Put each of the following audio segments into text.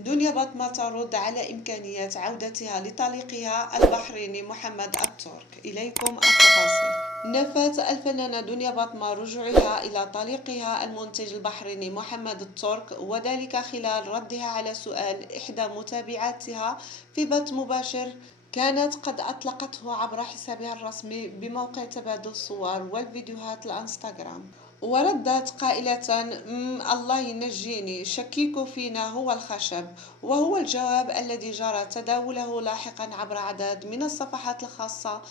دنيا بطمة ترد على إمكانية عودتها لطليقها البحريني محمد الترك. إليكم التفاصيل. نفت الفنانة دنيا بطمة رجوعها إلى طليقها المنتج البحريني محمد الترك، وذلك خلال ردها على سؤال إحدى متابعاتها في بث مباشر كانت قد أطلقته عبر حسابها الرسمي بموقع تبادل الصور والفيديوهات الانستغرام. وردت قائلة: الله ينجيني، شكيك فينا هو الخشب. وهو الجواب الذي جرى تداوله لاحقا عبر عدد من الصفحات الخاصة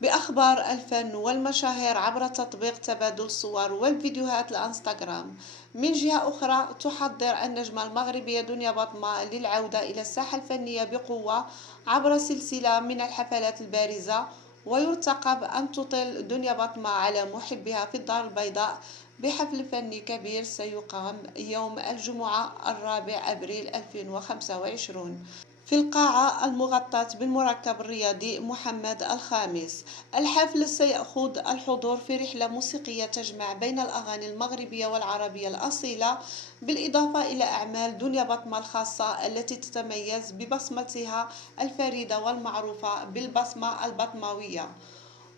بأخبار الفن والمشاهير عبر تطبيق تبادل الصور والفيديوهات الانستغرام. من جهة أخرى، تحضر النجمة المغربية دنيا بطمة للعودة إلى الساحة الفنية بقوة عبر سلسلة من الحفلات البارزة، ويرتقب أن تطل دنيا بطمة على محبها في الدار البيضاء بحفل فني كبير سيقام يوم الجمعة 4 أبريل 2025 في القاعة المغطاة بالمركب الرياضي محمد الخامس. الحفل سيأخذ الحضور في رحلة موسيقية تجمع بين الأغاني المغربية والعربية الأصيلة، بالإضافة إلى أعمال دنيا بطمة الخاصة التي تتميز ببصمتها الفريدة والمعروفة بالبصمة البطموية.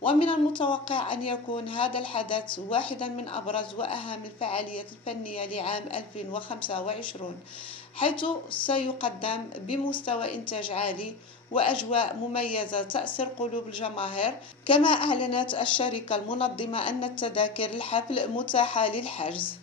ومن المتوقع أن يكون هذا الحدث واحدا من أبرز وأهم الفعاليات الفنية لعام 2025، حيث سيقدم بمستوى إنتاج عالي وأجواء مميزة تأسر قلوب الجماهير. كما أعلنت الشركة المنظمة أن التذاكر الحفل متاحة للحجز.